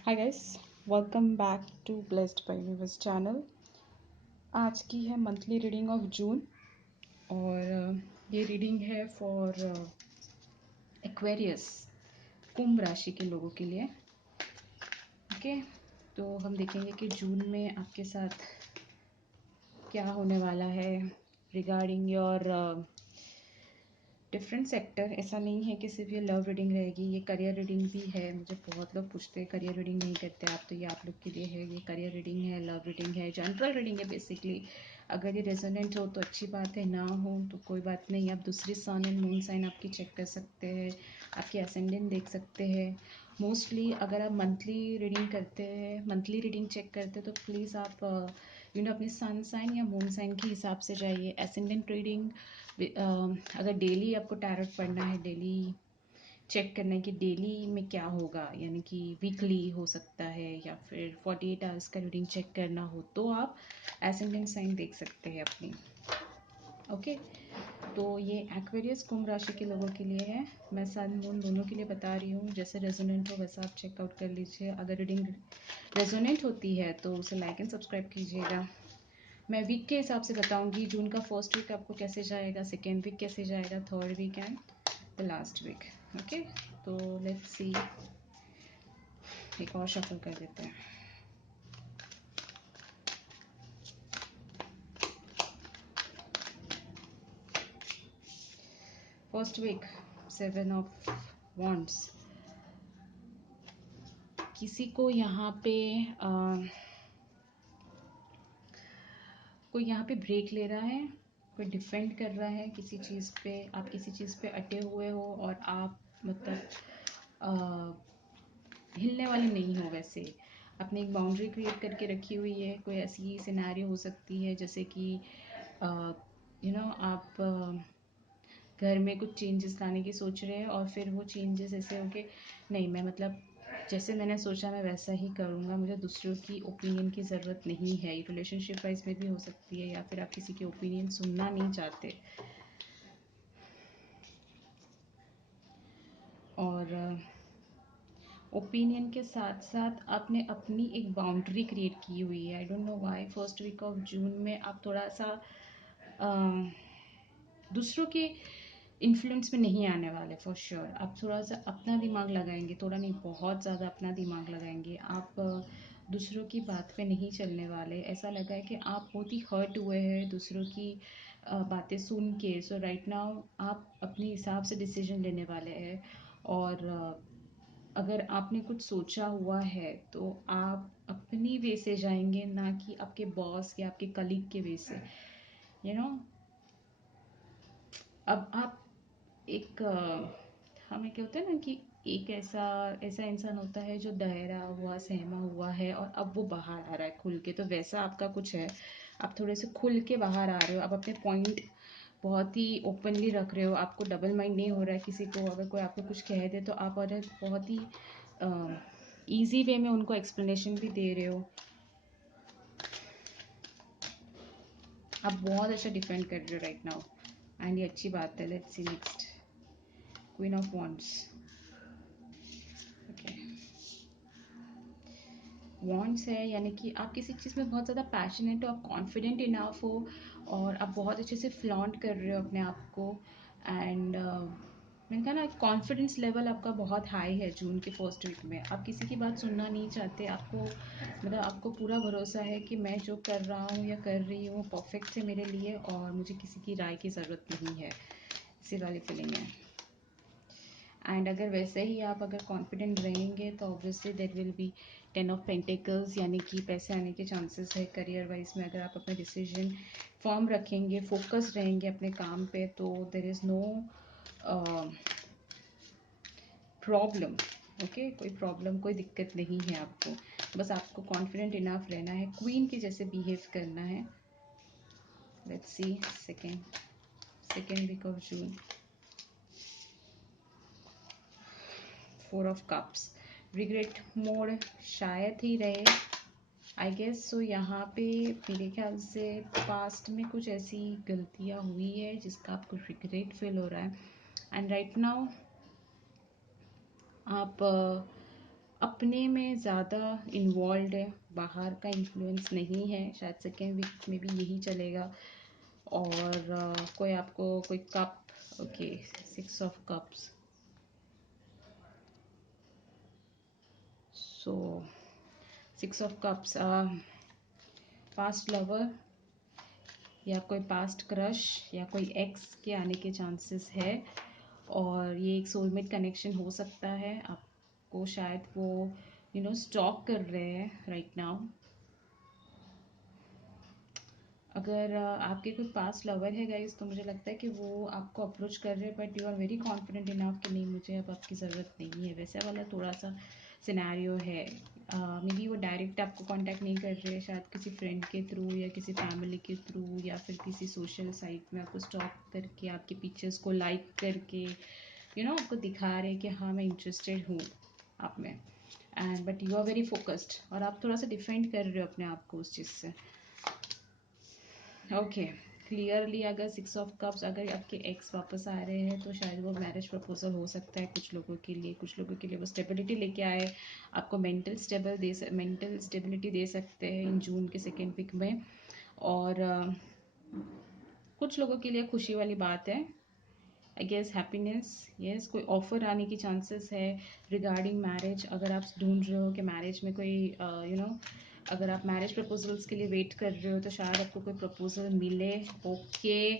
Hi guys, welcome back to blessed by weavers channel. आज की है मंथली रीडिंग ऑफ जून और ये रीडिंग है फॉर एक्वेरियस कुंभ राशि के लोगों के लिए। ओके, तो हम देखेंगे कि जून में आपके साथ क्या होने वाला है रिगार्डिंग योर डिफरेंट सेक्टर। ऐसा नहीं है कि सिर्फ ये लव रीडिंग रहेगी, ये करियर रीडिंग भी है। मुझे बहुत लोग पूछते हैं करियर रीडिंग नहीं करते आप, तो ये आप लोग के लिए है। ये करियर रीडिंग है, लव रीडिंग है, जनरल रीडिंग है बेसिकली। अगर ये रेजोनेंट हो तो अच्छी बात है, ना हो तो कोई बात नहीं। आप दूसरी सन एंड मून साइन आपकी चेक कर सकते हैं, आपकी असेंडेंट देख सकते हैं। मोस्टली अगर आप मंथली रीडिंग करते हैं, मंथली रीडिंग चेक करते हैं, तो प्लीज़ आप अपने सन साइन या मून साइन के हिसाब से जाइए। एसेंडेंट रीडिंग अगर डेली आपको टैरोट पढ़ना है, डेली चेक करना है कि डेली में क्या होगा, यानी कि वीकली हो सकता है या फिर 48 आवर्स का रीडिंग चेक करना हो, तो आप एसेंडेंट साइन देख सकते हैं अपनी। ओके, तो ये एक्वेरियस कुंभ राशि के लोगों के लिए है। मैं सन मून दोनों के लिए बता रही हूँ, जैसे रेजोनेंट हो वैसा आप चेकआउट कर लीजिए। अगर रीडिंग रेजोनेंट होती है तो उसे लाइक एंड सब्सक्राइब कीजिएगा। मैं वीक के हिसाब से बताऊंगी जून का फर्स्ट वीक आपको कैसे जाएगा, सेकेंड वीक कैसे जाएगा, third week and the last week. Okay, तो लेट्स सी, एक और शफल कर देते हैं। First week, 7 of wands. किसी को यहाँ पे कोई यहाँ पे ब्रेक ले रहा है, कोई डिफेंड कर रहा है किसी चीज़ पे। आप किसी चीज़ पे अटे हुए हो और आप मतलब हिलने वाले नहीं हो। वैसे आपने एक बाउंड्री क्रिएट करके रखी हुई है। कोई ऐसी सिनेरियो हो सकती है जैसे कि आप घर में कुछ चेंजेस लाने की सोच रहे हैं और फिर वो चेंजेस ऐसे हो के नहीं, मैं मतलब जैसे मैंने सोचा मैं वैसा ही करूँगा, मुझे दूसरों की ओपिनियन की ज़रूरत नहीं है। रिलेशनशिप वाइज में भी हो सकती है, या फिर आप किसी की ओपिनियन सुनना नहीं चाहते और ओपिनियन के साथ साथ आपने अपनी एक बाउंड्री क्रिएट की हुई है। I don't know why first week of June में आप थोड़ा सा दूसरों के इन्फ्लुएंस में नहीं आने वाले फॉर श्योर। आप थोड़ा सा अपना दिमाग लगाएंगे, थोड़ा नहीं बहुत ज़्यादा अपना दिमाग लगाएंगे। आप दूसरों की बात पे नहीं चलने वाले। ऐसा लगा है कि आप बहुत ही हर्ट हुए हैं दूसरों की बातें सुन के। सो राइट नाउ आप अपने हिसाब से डिसीजन लेने वाले हैं। और अगर आपने कुछ सोचा हुआ है तो आप अपनी वे से जाएंगे, ना कि आपके बॉस या आपके कलीग के वे से। यू नो अब आप एक हमें क्या होता है ना कि एक ऐसा ऐसा इंसान होता है जो दहरा हुआ सहमा हुआ है और अब वो बाहर आ रहा है खुल के, तो वैसा आपका कुछ है। आप थोड़े से खुल के बाहर आ रहे हो, आप अपने पॉइंट बहुत ही ओपनली रख रहे हो। आपको डबल माइंड नहीं हो रहा है। किसी को अगर कोई आपको कुछ कह दे तो आप और बहुत ही ईजी वे में उनको एक्सप्लेनेशन भी दे रहे हो। आप बहुत अच्छा डिफेंड कर रहे हो राइट नाउ, एंड ये अच्छी बात है। Let's C next, queen of wands. Okay, wants है यानी कि आप किसी चीज़ में बहुत ज़्यादा पैशनेट हो, आप कॉन्फिडेंट इनफ हो और आप बहुत अच्छे से फ्लॉन्ट कर रहे हो अपने आप को। एंड मैंने कहा ना, कॉन्फिडेंस लेवल आपका बहुत हाई है जून के फर्स्ट वीक में। आप किसी की बात सुनना नहीं चाहते। आपको मतलब आपको पूरा भरोसा है कि मैं जो कर रहा हूँ या कर रही हूँ परफेक्ट है मेरे लिए और मुझे किसी की राय की ज़रूरत नहीं है, इसी वाली फीलिंग है। एंड अगर वैसे ही आप अगर कॉन्फिडेंट रहेंगे तो obviously there will be 10 of pentacles, यानी कि पैसे आने के चांसेस है। करियर वाइज में अगर आप अपना डिसीजन फॉर्म रखेंगे, फोकस रहेंगे अपने काम पे, तो there is no problem. Okay, कोई प्रॉब्लम, कोई दिक्कत नहीं है आपको। बस आपको कॉन्फिडेंट इनफ रहना है, क्वीन के जैसे बिहेव करना है। Let's see second week of June. 4 of cups, regret mode शायद ही रहे, आई गेस सो। यहाँ पे मेरे ख्याल से पास्ट में कुछ ऐसी गलतियाँ हुई है जिसका आपको रिग्रेट फील हो रहा है। एंड राइट नाउ आप अपने में ज़्यादा इन्वॉल्व है, बाहर का इन्फ्लुएंस नहीं है, शायद सेकेंड वीक में भी यही चलेगा। और कोई आपको कोई cup, okay, 6 of Cups, so 6 of Cups, past lover या कोई पास्ट क्रश या कोई एक्स के आने के चांसेस है। और ये एक सोलमेट कनेक्शन हो सकता है, आपको शायद वो स्टॉक कर रहे हैं राइट नाउ। अगर आपके कोई पास्ट लवर है गाइस, तो मुझे लगता है कि वो आपको अप्रोच कर रहे हैं, but you are very confident enough कि नहीं, मुझे अब आपकी ज़रूरत नहीं है, वैसा वाला थोड़ा सा सिनेरियो है। मे बी वो डायरेक्ट आपको कांटेक्ट नहीं कर रहे, शायद किसी फ्रेंड के थ्रू या किसी फैमिली के थ्रू या फिर किसी सोशल साइट में आपको स्टॉक करके, आपके पिक्चर्स को लाइक करके आपको दिखा रहे कि हाँ मैं इंटरेस्टेड हूँ आप में। And but you are very focused, और आप थोड़ा सा डिफेंड कर रहे हो अपने आप को उस चीज़ से। ओके, क्लियरली अगर 6 of Cups, अगर आपके एक्स वापस आ रहे हैं तो शायद वो मैरिज प्रपोजल हो सकता है कुछ लोगों के लिए। कुछ लोगों के लिए वो स्टेबिलिटी लेके आए, आपको मेंटल स्टेबिलिटी दे सकते हैं इन जून के सेकेंड वीक में। और कुछ लोगों के लिए खुशी वाली बात है, आई गेस हैप्पीनेस, यस, कोई ऑफर आने की चांसेस है रिगार्डिंग मैरिज। अगर आप ढूंढ रहे हो कि मैरिज में कोई अगर आप मैरिज प्रपोजल्स के लिए वेट कर रहे हो तो शायद आपको कोई प्रपोजल मिले। Okay,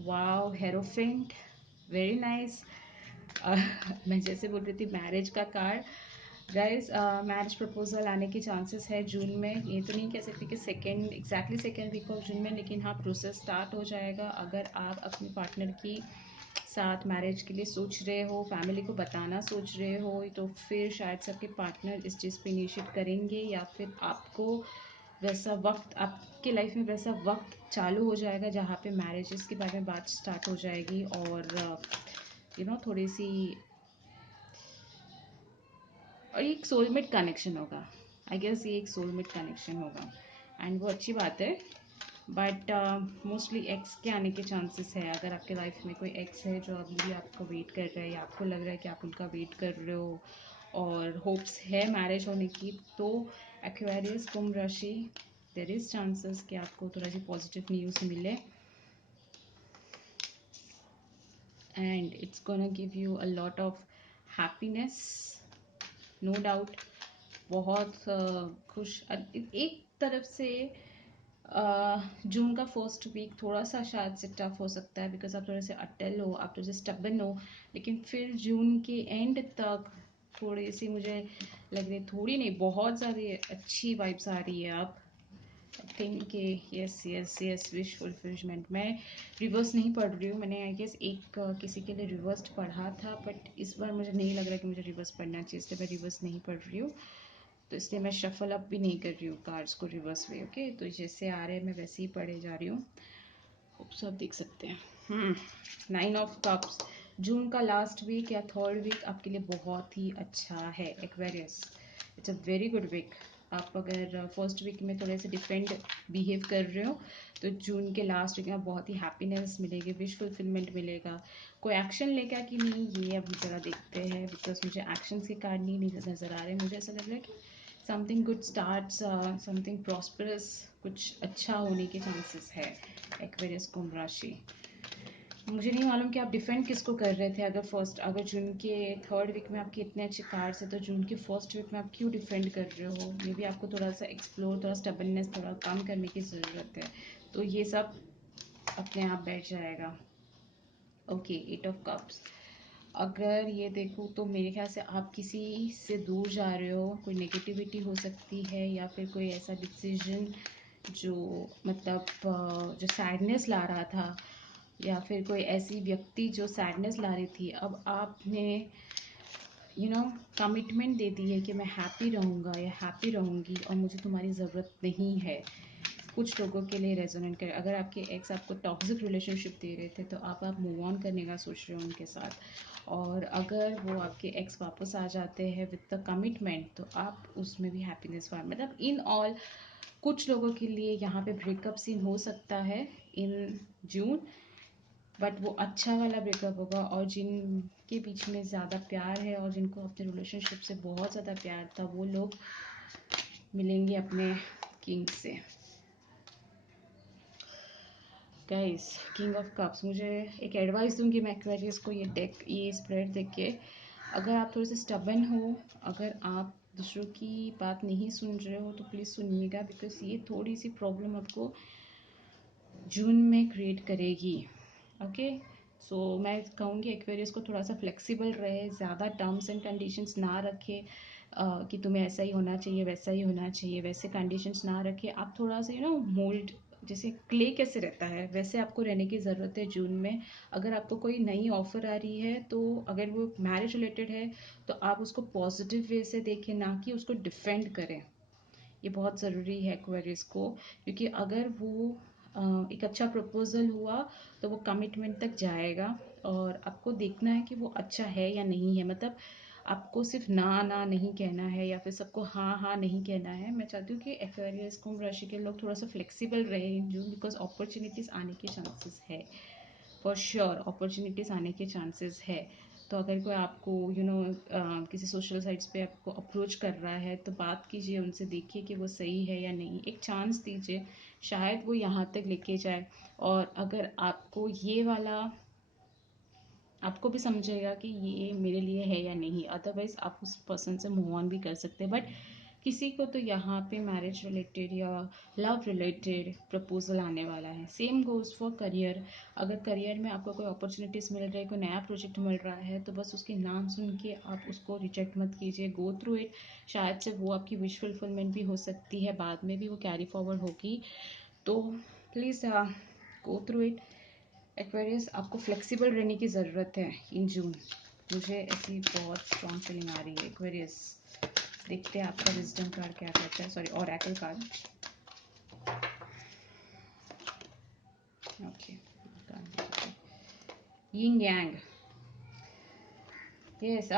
wow, hierophant, very nice. मैं जैसे बोल रही थी मैरिज का कार्ड गाइस, मैरिज प्रपोजल आने के चांसेस है जून में। ये तो नहीं कह सकती कि exactly second week of June में, लेकिन हाँ प्रोसेस स्टार्ट हो जाएगा। अगर आप अपने पार्टनर की साथ मैरिज के लिए सोच रहे हो, फैमिली को बताना सोच रहे हो, तो फिर शायद सबके पार्टनर इस चीज़ पे इनिशिएट करेंगे, या फिर आपको वैसा वक्त, आपके लाइफ में वैसा वक्त चालू हो जाएगा जहाँ पे मैरिजेस के बारे में बात स्टार्ट हो जाएगी। और थोड़ी सी, और एक सोलमेट कनेक्शन होगा, आई गेस ये एक सोलमेट कनेक्शन होगा, एंड वो अच्छी बात है। बट मोस्टली एक्स के आने के चांसेस है। अगर आपके लाइफ में कोई एक्स है जो अभी भी आपको वेट कर रहा है, या आपको लग रहा है कि आप उनका वेट कर रहे हो और होप्स है मैरिज होने की, तो एक्वेरियस कुंभ राशि, देयर इज चांसेस कि आपको थोड़ा सी पॉजिटिव न्यूज़ मिले, and it's gonna give you a lot of happiness, no doubt. बहुत खुश एक तरफ से। जून का फर्स्ट वीक थोड़ा सा शायद से टफ हो सकता है, बिकॉज आप थोड़े से अटल हो, आप थोड़े से स्टबन हो, लेकिन फिर जून के एंड तक थोड़ी सी मुझे लग रही, थोड़ी नहीं बहुत ज़्यादा अच्छी वाइब्स आ रही है। आप think yes yes yes, wish fulfilment. मैं रिवर्स नहीं पढ़ रही हूँ, मैंने आई गेस एक किसी के लिए रिवर्स पढ़ा था, बट इस बार मुझे नहीं लग रहा कि मुझे रिवर्स पढ़ना चाहिए, इसलिए मैं रिवर्स नहीं पढ़ रही हूँ। तो इसलिए मैं शफल अप भी नहीं कर रही हूँ कार्ड्स को रिवर्स में। ओके, तो जैसे आ रहे हैं मैं वैसे ही पढ़े जा रही हूँ, सब देख सकते हैं। 9 of Cups, जून का लास्ट वीक या थर्ड वीक आपके लिए बहुत ही अच्छा है Aquarius, it's a very good week. आप अगर फर्स्ट वीक में थोड़े से डिफरेंट बिहेव कर रहे हो, तो जून के लास्ट वीक में बहुत ही हैप्पीनेस मिलेगी, विश फुलफिलमेंट मिलेगा। कोई एक्शन लेगा कि नहीं, ये अभी ज़रा देखते हैं, बिकॉज मुझे एक्शंस के कार्ड नहीं नज़र आ रहे। मुझे ऐसा लग रहा है कि something good starts, something prosperous, कुछ अच्छा होने के चांसेस है एक्वेरियस कुंभ राशि। मुझे नहीं मालूम कि आप डिफेंड किसको कर रहे थे। अगर जून के थर्ड वीक में आपके इतने अच्छे कार्ड्स हैं, तो जून के फर्स्ट वीक में आप क्यों डिफेंड कर रहे हो? मे बी आपको थोड़ा सा एक्सप्लोर, थोड़ा स्टबननेस थोड़ा कम करने की ज़रूरत है, तो ये सब अपने आप बैठ जाएगा। ओके, 8 of Cups, अगर ये देखूँ तो मेरे ख्याल से आप किसी से दूर जा रहे हो, कोई नेगेटिविटी हो सकती है, या फिर कोई ऐसा डिसीजन जो मतलब जो सैडनेस ला रहा था, या फिर कोई ऐसी व्यक्ति जो सैडनेस ला रही थी, अब आपने कमिटमेंट दे दी है कि मैं हैप्पी रहूँगा या हैप्पी रहूँगी और मुझे तुम्हारी ज़रूरत नहीं है। कुछ लोगों के लिए रेजोनेट करे, अगर आपके एक्स आपको टॉक्सिक रिलेशनशिप दे रहे थे, तो आप मूव ऑन करने का सोच रहे हो उनके साथ। और अगर वो आपके एक्स वापस आ जाते हैं विद द कमिटमेंट, तो आप उसमें भी हैप्पीनेस पाए। मतलब इन ऑल, कुछ लोगों के लिए यहाँ पे ब्रेकअप सीन हो सकता है इन जून, बट वो अच्छा वाला ब्रेकअप होगा। और जिन के बीच में ज़्यादा प्यार है और जिनको अपने रिलेशनशिप से बहुत ज़्यादा प्यार था, वो लोग मिलेंगे अपने किंग से। गाइस, किंग ऑफ कप्स, मुझे एक एडवाइस दूंगी मैं एक्वेरियस को, ये स्प्रेड देख के, अगर आप थोड़े से स्टबन हो, अगर आप दूसरों की बात नहीं सुन रहे हो तो प्लीज़ सुनिएगा, बिकॉज ये थोड़ी सी प्रॉब्लम आपको जून में क्रिएट करेगी। ओके, सो मैं कहूँगी एक्वेरियस को थोड़ा सा फ्लेक्सिबल रहे, ज़्यादा टर्म्स एंड कंडीशंस ना रखे कि तुम्हें ऐसा ही होना चाहिए, वैसा ही होना चाहिए, वैसे कंडीशंस ना रखे। आप थोड़ा सा मोल्ड, जैसे क्ले कैसे रहता है वैसे आपको रहने की ज़रूरत है जून में। अगर आपको कोई नई ऑफ़र आ रही है तो अगर वो मैरिज रिलेटेड है तो आप उसको पॉजिटिव वे से देखें, ना कि उसको डिफेंड करें। ये बहुत ज़रूरी है एक्वेरियस को, क्योंकि अगर वो एक अच्छा प्रपोजल हुआ तो वो कमिटमेंट तक जाएगा, और आपको देखना है कि वो अच्छा है या नहीं है। मतलब आपको सिर्फ ना ना नहीं कहना है या फिर सबको हाँ हाँ नहीं कहना है। मैं चाहती हूँ कि एक्वेरियस कुंभ राशि के लोग थोड़ा सा फ्लेक्सिबल रहे इन जून, बिकॉज अपॉर्चुनिटीज़ आने के चांसेस है, फॉर श्योर अपॉर्चुनिटीज़ आने के चांसेस है। तो अगर कोई आपको किसी सोशल साइट्स पे आपको अप्रोच कर रहा है तो बात कीजिए उनसे, देखिए कि वो सही है या नहीं, एक चांस दीजिए, शायद वो यहाँ तक लेके जाए। और अगर आपको ये वाला, आपको भी समझेगा कि ये मेरे लिए है या नहीं, अदरवाइज आप उस पर्सन से मूव ऑन भी कर सकते हैं। बट किसी को तो यहाँ पे मैरिज रिलेटेड या लव रिलेटेड प्रपोजल आने वाला है। Same goes for career. अगर करियर में आपको कोई अपॉर्चुनिटीज़ मिल रही है, कोई नया प्रोजेक्ट मिल रहा है, तो बस उसके नाम सुन के आप उसको रिजेक्ट मत कीजिए, गो थ्रू इट। शायद से वो आपकी विश फुलफिलमेंट भी हो सकती है, बाद में भी वो कैरी फॉरवर्ड होगी। तो please go through it. Aquarius, आपको फ्लेक्सिबल रहने की ज़रूरत है इन जून, मुझे ऐसी बहुत स्ट्रॉन्ग फीलिंग आ रही है एक्वेरियस। देखते हैं आपका विजडम कार्ड क्या कहता है, sorry oracle card. Okay, yin yang, yes,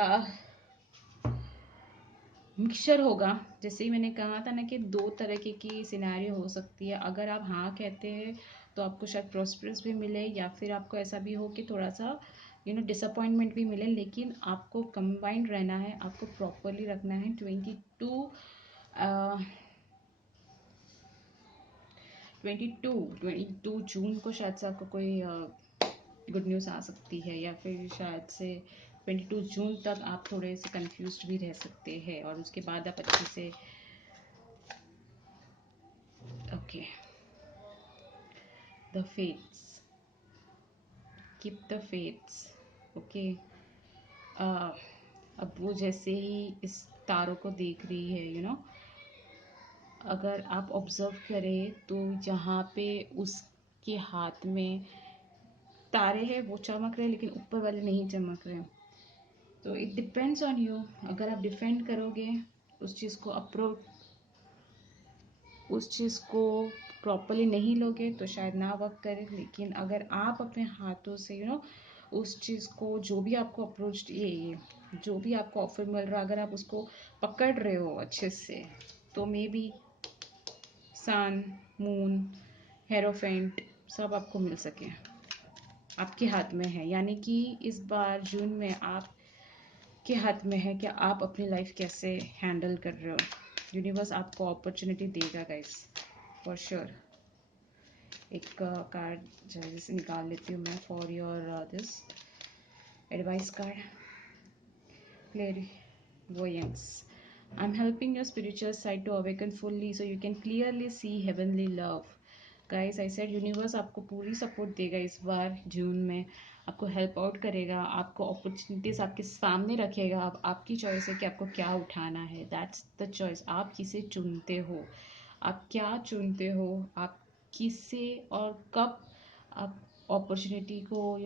mixture होगा। जैसे ही मैंने कहा था ना कि दो तरह की सिनेरियो हो सकती है। अगर आप हाँ कहते हैं तो आपको शायद प्रॉस्परस भी मिले, या फिर आपको ऐसा भी हो कि थोड़ा सा डिसअपॉइंटमेंट भी मिले, लेकिन आपको कंबाइंड रहना है, आपको प्रॉपरली रखना है। 22 जून को शायद से आपको कोई गुड न्यूज़ आ सकती है, या फिर शायद से 22 जून तक आप थोड़े से कंफ्यूज्ड भी रह सकते हैं, और उसके बाद आप अच्छे से, okay, the fates, keep the fates, okay. अब वो जैसे ही इस तारों को देख रही है, अगर आप ऑब्जर्व करें तो जहाँ पे उसके हाथ में तारे हैं वो चमक रहे हैं, लेकिन ऊपर वाले नहीं चमक रहे। तो इट डिपेंड्स ऑन यू। अगर आप डिफेंड करोगे उस चीज़ को, उस चीज़ को प्रॉपरली नहीं लोगे तो शायद ना वर्क करे। लेकिन अगर आप अपने हाथों से उस चीज़ को, जो भी आपको अप्रोच, ये जो भी आपको ऑफर मिल रहा है, अगर आप उसको पकड़ रहे हो अच्छे से, तो maybe sun, moon, hierophant सब आपको मिल सके। आपके हाथ में है, यानी कि इस बार जून में आप के हाथ में है कि आप अपनी लाइफ कैसे हैंडल कर रहे हो। यूनिवर्स आपको अपॉर्चुनिटी देगा गाइस, फॉर श्योर। एक कार्ड जैसे निकाल लेती हूँ मैं for your this advice card. Clairvoyance. I'm helping your spiritual side to awaken fully so you can clearly see heavenly love. Guys, I said universe आपको पूरी सपोर्ट देगा इस बार जून में, आपको हेल्प आउट करेगा, आपको अपॉर्चुनिटीज आपके सामने रखेगा। अब आपकी चॉइस है कि आपको क्या उठाना है, दैट्स द चॉइस। आप किसे चुनते हो, आप क्या चुनते हो, आप किसे और कब आप अपॉर्चुनिटी को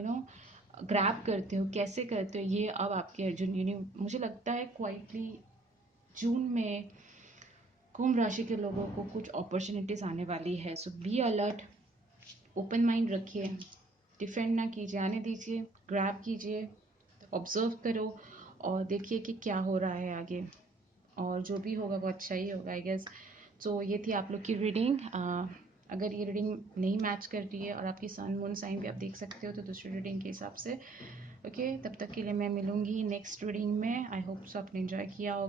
ग्रैब करते हो, कैसे करते हो, ये अब आपके अर्जुन मुझे लगता है क्वाइटली जून में कुंभ राशि के लोगों को कुछ अपॉर्चुनिटीज आने वाली है। सो बी अलर्ट, ओपन माइंड रखिए, डिफेंड ना कीजिए, आने दीजिए, ग्रैब कीजिए, ऑब्जर्व करो और देखिए कि क्या हो रहा है आगे, और जो भी होगा वो अच्छा ही होगा आई गेस। सो ये थी आप लोग की रीडिंग। अगर ये रीडिंग नहीं मैच कर रही है और आपकी सन मून साइन भी आप देख सकते हो तो दूसरी रीडिंग के हिसाब से। ओके, तब तक के लिए मैं मिलूंगी नेक्स्ट रीडिंग में। आई होप सो आपने एंजॉय किया होगा।